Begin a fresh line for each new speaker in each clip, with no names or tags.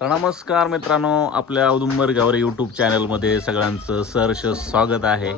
तर नमस्कार मित्रांनो आपल्या औदुंबर गावर यूट्यूब चॅनलमध्ये सगळ्यांचं सहर्ष स्वागत आहे.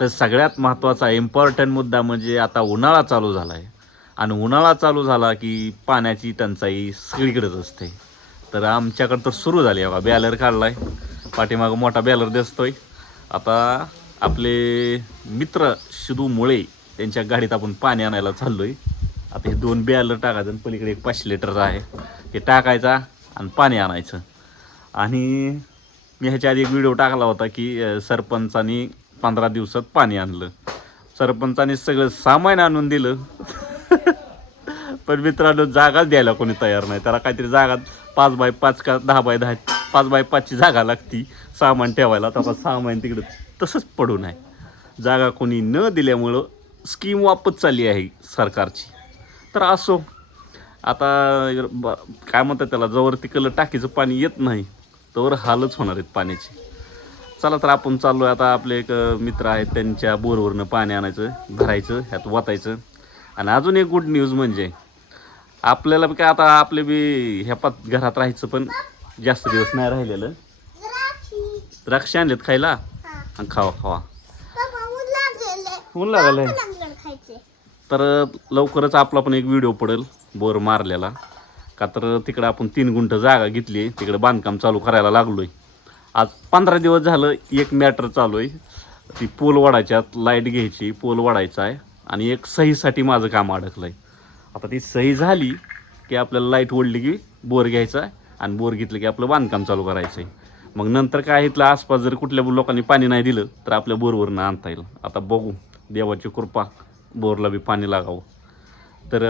तर सगळ्यात महत्त्वाचा इम्पॉर्टंट मुद्दा म्हणजे आता उन्हाळा चालू झाला आहे आणि उन्हाळा चालू झाला की पाण्याची टंचाई सगळीकडेच असते. तर आमच्याकडं तर सुरू झाली आहे बघा बॅलर काढला आहे पाठीमागं मोठा बॅलर दिसतोय. आता आपले मित्र शिदू मुळे त्यांच्या गाडीत आपण पाणी आणायला चाललो आहे आता हे दोन बॅलर टाकायचं आणि पलीकडे एक पाचशे लिटरचं आहे. ते टाकायचा. आणि पाणी आणायचं. आणि मी ह्याच्या आधी एक व्हिडिओ टाकला होता की सरपंचानी पंधरा दिवसात पाणी आणलं. सरपंचानी सगळं सामान आणून दिलं. पण मित्रांनो जागाच द्यायला कोणी तयार नाही. त्याला काहीतरी जागा पाच बाय पाच का दहा बाय दहा पाच बाय पाचची जागा लागती सामान ठेवायला. तर सामान तिकडं तसंच पडू आहे जागा कोणी न दिल्यामुळं स्कीम वापस चालली आहे सरकारची. तर असो आता ब- काय म्हणतात त्याला जवळ तिकडलं टाकीचं पाणी येत नाही तोवर हालच होणार आहेत पाण्याची. चला तर आपण चाललो आता आपले एक अ, मित्र आहेत त्यांच्या बोरवरनं पाणी आणायचं भरायचं ह्यात वाटायचं आणि अजून एक गुड न्यूज म्हणजे आपल्याला बी काय आता आपले बी ह्या पात घरात राहायचं पण जास्त दिवस नाही राहिलेलं. द्राक्ष आणलेत खायला? आणि खावा खावा. ऊन लागलंय. तर लवकरच आपला पण एक व्हिडिओ पडेल बोर मारलेला. का तर तिकडं आपण तीन गुंठ जागा घेतली तिकडं बांधकाम चालू करायला लागलो आहे आज पंधरा दिवस झालं एक मॅटर चालू आहे. ती पोल वाढायच्यात लाइट घ्यायची पोल वाढायचा आहे. आणि एक सहीसाठी माझं काम अडकलं आहे आता ती सही झाली की आपल्याला लाइट ओढली की बोर घ्यायचा आहे आणि बोर घेतलं की आपलं बांधकाम चालू करायचं आहे. मग नंतर काय इथलं आसपास जर कुठल्या लोकांनी पाणी नाही दिलं तर आपल्या बोरवरनं आणता येईल. आता बघू देवाची कृपा. बोरला बी पाणी लागावं. तर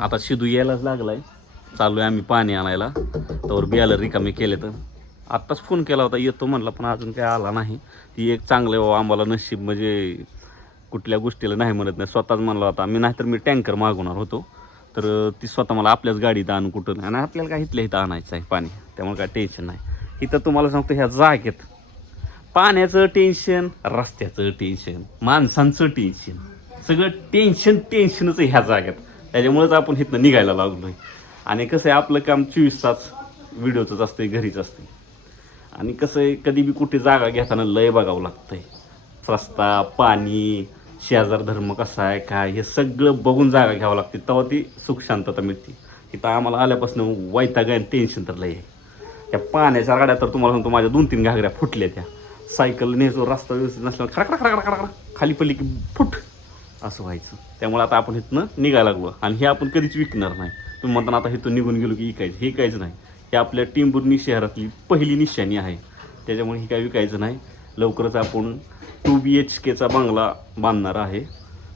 आता शिदू यायलाच लागला आहे चालू आहे आम्ही पाणी आणायला. तर बियाला रिकामी केले तर आत्ताच फोन केला होता येतो म्हणला पण अजून काय आला नाही. ती एक चांगलं बाबा आम्हाला नशीब म्हणजे कुठल्या गोष्टीला नाही म्हणत नाही. स्वतःच म्हणला होता मी नाहीतर मी टँकर मागवणार होतो. तर ती स्वतः मला आपल्याच गाडीत आणून कुठं. नाही आणि आपल्याला काय इथल्या इथं आणायचं आहे पाणी. त्यामुळे काय टेन्शन नाही. इथं तुम्हाला सांगतो ह्या जागेत पाण्याचं टेन्शन रस्त्याचं टेन्शन माणसांचं टेन्शन सगळं टेन्शन टेन्शनच आहे ह्या जाग्यात त्याच्यामुळेच आपण इथनं निघायला लागलो आहे आणि कसं आहे आपलं काम चोवीस तास व्हिडिओचंच असते घरीच असते आणि कसं आहे कधी बी कुठे जागा घेताना लय बघावं लागतं आहे रस्ता पाणी शेजार धर्म कसा आहे काय हे सगळं बघून जागा घ्यावं लागते तेव्हा ती सुख शांतता मिळते. इथं आम्हाला आल्यापासून वैताग आहे टेन्शन तर लय आहे. त्या पाण्याच्या गाड्या तर तुम्हाला सांगतो माझ्या दोन तीन घागऱ्या फुटल्या त्या. सायकल नेसो रस्ता व्यवस्थित नसल्यावर खडा खडा खडा खडा खाली पडली की फुट. असं व्हायचं. त्यामुळे आता आपण इथनं निघायला लागलो. आणि हे आपण कधीच विकणार नाही. तुम्ही म्हणताना आता इथून निघून गेलो की विकायचं हे काहीच नाही. हे आपल्या टिंबुर्णी शहरातली पहिली निशाणी आहे. त्याच्यामुळे हे काय विकायचं नाही. लवकरच आपण टू बी एच केचा बांगला बांधणार आहे.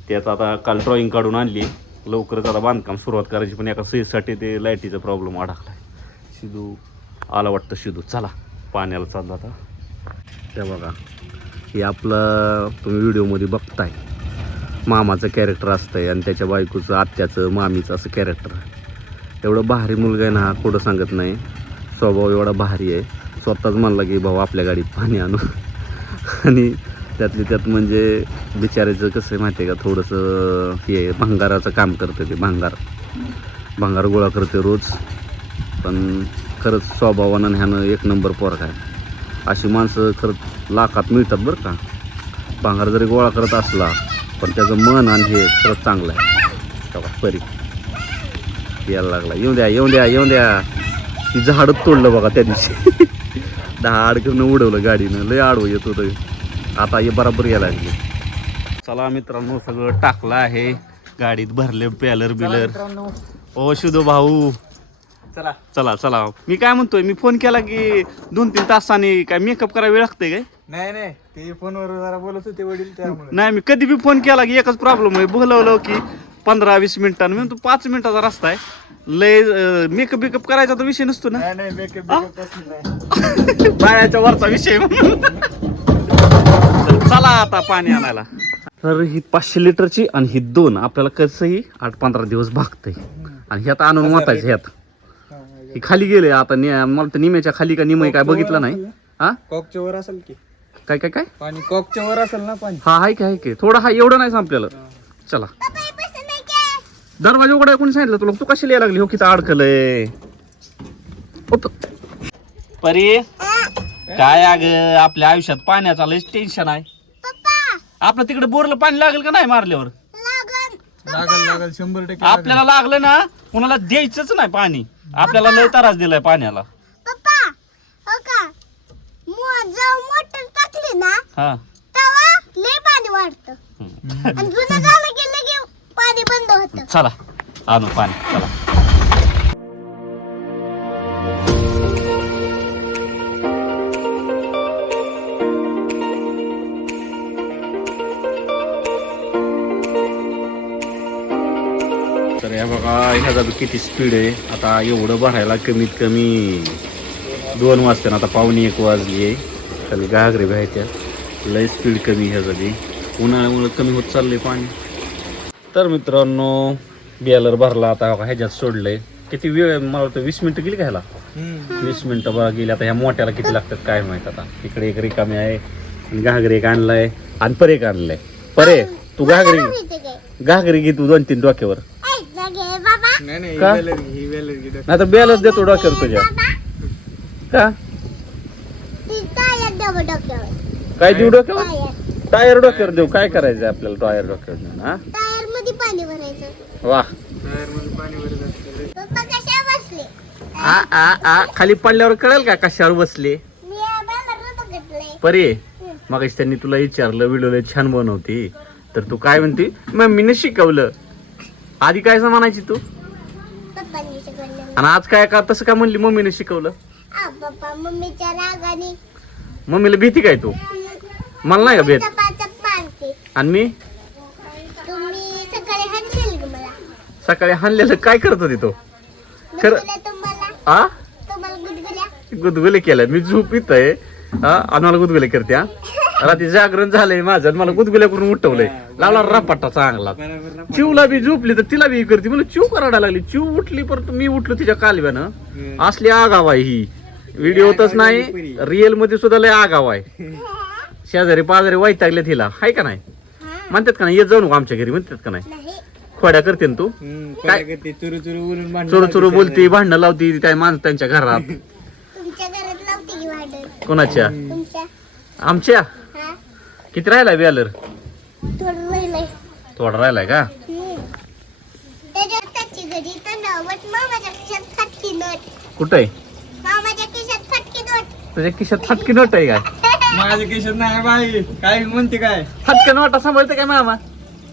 त्याचं आता काल ड्रॉईंग काढून आणली. लवकरच आता बांधकाम सुरुवात करायची. पण एका सोयीसाठी ते लाईटीचा प्रॉब्लेम अडकला आहे शिदू आला वाटतं शिदू. चला पाण्याला चालला आता. ते बघा. हे आपलं तुम्ही व्हिडिओमध्ये बघताय. मामाचं कॅरेक्टर असतं आहे आणि त्याच्या बायकोचं आत्याचं मामीचं असं कॅरेक्टर एवढं भारी मुलगा आहे ना हा कुठं सांगत नाही. स्वभाव एवढा भारी आहे. स्वतःच म्हणला की भाऊ आपल्या गाडीत पाणी आणू. आणि त्यातली त्यात म्हणजे बिचारायचं कसं आहे माहिती आहे का? थोडंसं हे भांगाराचं काम करते ते भांगार. भांगार गोळा करते रोज. पण खरंच स्वभावानं ह्यानं एक नंबर पोरक आहे. अशी माणसं खरंच लाखात मिळतात बरं का? भांगार जरी गोळा करत असला पण त्याचं मन आणि हे खरंच चांगलं आहे. परी. यायला लागला. येऊन द्या येऊन द्या येऊन द्या. ती झाडच तोडलं बघा त्या दिवशी. दहा अडकरनं उडवलं गाडीनं. लय आडवं येत होतं. आता हे बराबर यायला लागले. चला मित्रांनो सगळं टाकलं आहे. गाडीत भरले पॅलर बिलर ओ शुद्धो भाऊ.
चला.
चला चला. मी काय म्हणतोय मी फोन केला की दोन तीन तासांनी काय मेकअप करायला वेळ लागतंय काय?
नाही नाही. ते फोनवर जरा बोलत होते वडील त्यामुळे.
नाही मी कधी बी फोन केला की एकच प्रॉब्लेम आहे. बोलवलं की पंधरा वीस मिनिटांनी. मी तू पाच मिनिटाचा रस्ता आहे. लय मेकअप बिकअप करायचा तर विषय नसतो ना?
नाही नाही मेकअप बिकअप नाही.
वरचा विषय म्हणून. तर चला आता पाणी आणायला. तर ही पाचशे लिटरची आणि ही दोन. आपल्याला कसंही आठ पंधरा दिवस भागतंय. आणि ह्यात आणून वाटायचं ह्यात.
हा,
खाली गेले आता नि- मला तर निम्याच्या खाली का निमय काय बघितलं नाही. हा?
कॉकच्या वर असेल की.
काय काय काय?
पाणी कॉकच्या वर असेल ना पाणी?
हा हाय की हाय की. थोडं हा एवढं नाही संपलेलं. चला. दरवाजा उघडाय कोणी सांगितलं तुला? तू कशी लिहायला लागली? हो किती अडकलंय. परी काय अग आपल्या आयुष्यात पाण्याचा लयच टेन्शन आहे. आपलं तिकडे बोरला पाणी लागेल का नाही मारल्यावर?
लागल लागल शंभर टक्के लागल.
आपल्याला लागलं ना कुणाला द्यायचंच नाही पाणी. आपल्याला लय त्रास दिलाय पाण्याला.
पप्पा हो का? मोटर टाकली ना
हा.
तेव्हा लय पाणी वाढतं. आणि जुनं झालं की लगे पाणी बंद होतं.
चला आणू पाणी चला. बघा ह्याचा बी किती स्पीड आहे. आता एवढं भरायला कमीत कमी दोन वाजता आता पावणे एक वाजली आहे. खाली घागरे भ्यायच्या लय स्पीड कमी ह्याचा बी. उन्हाळ्यामुळे कमी होत चाललंय पाणी. तर मित्रांनो बियालर भरला आता ह्याच्यात सोडलंय. किती वेळ? मला वाटतं वीस मिनिटं गेली का ह्याला?
हम्म.
वीस मिनिटं बघा गेली. आता ह्या मोठ्याला किती लागतात काय माहीत आता. इकडे एक रिकामी आहे. आणि घागरे एक आणलाय. आणि परे एक आणलाय. परे तू घागरी? घागरी घे. तू दोन तीन डोक्यावर.
नाही नाही ही घे, ही घे.
तर बेलच देतो डोक्यावर तुझ्या. का?
टायर
काय देऊ डोक्यावर?
टायर
टायर डोक्यावर देऊ. काय करायचं आपल्याला टायर डोक्यावर देऊन हा?
टायरमध्ये पाणी भरायचं
वा
टायरमध्ये पाणी भरत असतं
पप्पा कशा बसले
आ आ आ. खाली पडल्यावर कळेल का कशावर बसले?
मी बघितलंय
परे मग त्यांनी तुला विचारलं व्हिडिओ छान बनवती. तर तू काय म्हणते? मम्मीने शिकवलं. आधी काय असं म्हणायची तू?
पप्पांनी शिकवलं
आणि आज काय का तसं काय म्हणली मम्मीने शिकवलं?
आ पप्पा मम्मीच्या रागाने.
मम्मीला भीती काय तू? मला नाही का भेट
चपाचप मारते.
आणि मी?
तुम्ही सकाळी हाणतील का मला?
सकाळी हाणलेलं काय करत होती तो? खरं
गुदगुल्या तुम्हाला?
आ?
तुम्हाला गुदगुल्या?
गुदगुले केल्या. मी झोप आहे. हा आणि मला गुदगुले करते हा रात्री जागरण झालंय माझं आणि मला गुदगुल्या करून उठवलंय. लावला रपाटा चांगला. चिवला बी झोपली तर तिला बी करते. म्हणून चिव करायला लागली. चिव उठली परत मी उठलो तिच्या कालव्यानं. असली आगाव आहे ही. व्हिडिओतच नाही रिअलमध्ये सुद्धा लय आगाव आहे शेजारी पाजारी वैतागले तिला हाय का नाही?
हा.
म्हणतात का नाही येत जाऊ नको आमच्या घरी म्हणतात का नाही? खोड्या करते ना तू? काय?
करते चुरू चुरू बोलून भांडण
चोरू चोरू
लावते
बोलती भांडणं लावती काय माणसं त्यांच्या घरात.
तुमच्या घरात लावते की भांडण?
कोणाच्या?
तुमच्या?
आमच्या?
हा
किती राहिलाय बॅलर
थोडं राहिलंय.
थोडा राहिलाय का?
हम्म. त्याच्यात त्याची घडी तंडावट मामाच्या खिशात फटकी नोट.
कुठं आहे?
मामाच्या खिशात फटकी नोट.
तुझ्या खिशात फटकी नोट आहे का?
माझ्या केशात नाही बाई. काय म्हणते काय?
फटक्या नोटा सांभाळते काय मामा?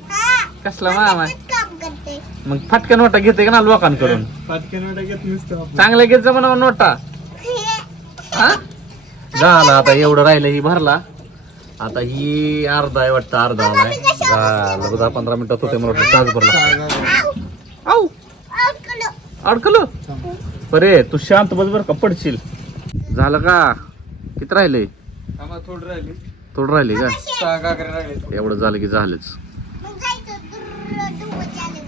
हा.
कसला मामा?
त्याच्यात काम करते.
मग फटक्या नोटा घेते का ना लोकांकडून?
पाचक्या नोटा घेत नसतो आपण.
चांगल्या घेत जा म्हणा नोटा. हा? झालं आता एवढं राहिलं ही भरला. आता ही अर्धा आहे वाटतं अर्धा आलाय. झालं दहा पंधरा मिनिटात होते मला वाटतं तास भरला. आऊ.
अडकलो.
बरे तू शांत बस बरं का पडशील. झालं का? किती राहिले?
थोडं राहिले.
थोडं राहिले का? एवढं झालं की झालंच.
आले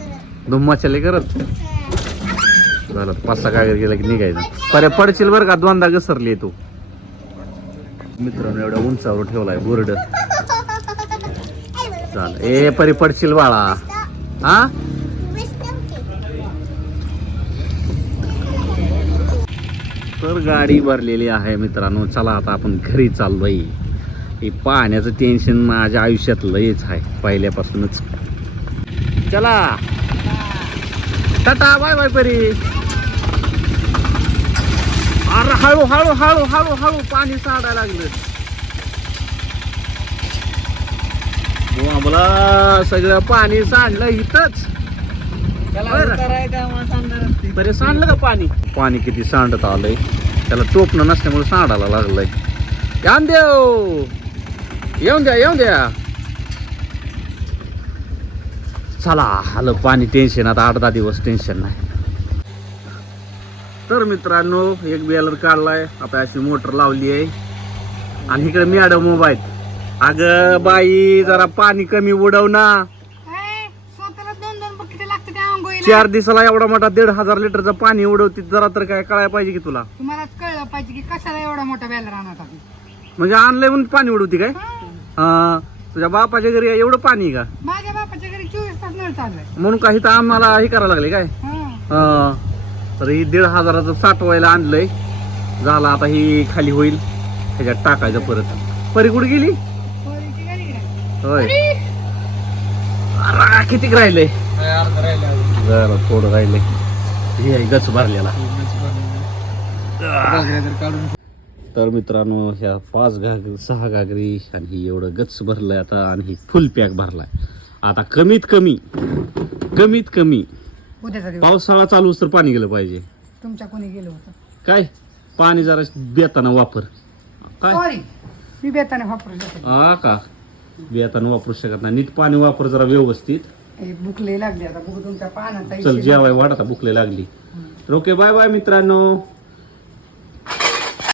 घरात.
धुम्माच्याले करत
हा.
झालं पाच सहा काय गेला की निघायचं. पर्या पडशील बरं का दोनदा घसरली तू. मित्रांनो एवढ्या उंचावर ठेवलाय बोर्ड. चाल ए परी पडशील बाळा. हा? तर गाडी भरलेली आहे मित्रांनो चला आता आपण घरी चाललोय. हे पाहण्याचं टेन्शन माझ्या आयुष्यात लयच आहे पहिल्यापासूनच. चला. टाटा बाय बाय परी. अरे हळू हळू हळू हळू हळू पाणी साडायला लागलं. मला सगळं पाणी सांडलं इथंच. बरे. सांडलं का पाणी? पाणी किती सांडत आलंय. त्याला टोपणं नसल्यामुळे सांडायला लागलंय. यान देव. येऊन द्या येऊन द्या. चला आलं पाणी. टेन्शन आता आठ दहा दिवस टेन्शन नाही. तर मित्रांनो एक बॅलर काढलाय. आता अशी मोटर लावली आहे. आणि इकडे मॅडम आहेत. अगं बाई जरा पाणी कमी उडव ना.
स्वतःला दोन दोन बकेट लागते त्या आंघोळीला.
चार दिवसाला एवढा मोठा दीड हजार लिटरचं पाणी उडवते जरा तर काय कळायला पाहिजे की तुला.
तुम्हालाच कळलं पाहिजे की कशाला एवढा मोठा बॅलर
म्हणजे आणलंय म्हणून पाणी उडवते काय? हा. तुझ्या बापाच्या घरी एवढं पाणी आहे का?
माझ्या बापाच्या घरी चोवीस तास नळ चालू आहे
म्हणून काही तर आम्हाला हे करायला लागले काय?
हा.
तर ही दीड हजाराचं साठवायला आणलंय. झालं आता ही खाली होईल. ह्याच्यात टाकायचं परत. परी कुठे गेली? होय. अरे, कितीक राहिलंय? जरा थोडं राहिलंय. हे गच भरलेला.
तर
मित्रांनो ह्या पाच घागरी सहा घागरी आणि ही एवढं गच्च भरलंय आता आणि ही फुल पॅक भरलाय. आता कमीत कमी कमीत कमी
उद्याचा दिवस.
पावसाळा चालूच तर पाणी गेलं पाहिजे.
तुमच्या कोणी गेलो होतं?
काय? पाणी जरा बेताना वापर. काय?
सॉरी मी बेताने वापरू शकतो
हा का? बेताना वापरू शकत नाही. नीट पाणी वापर जरा व्यवस्थित.
हे बुकले लागले आता. बुक तुमच्या पानाचा
चल. जेवाय वाढता भुकले लागली. तर ओके बाय बाय मित्रांनो.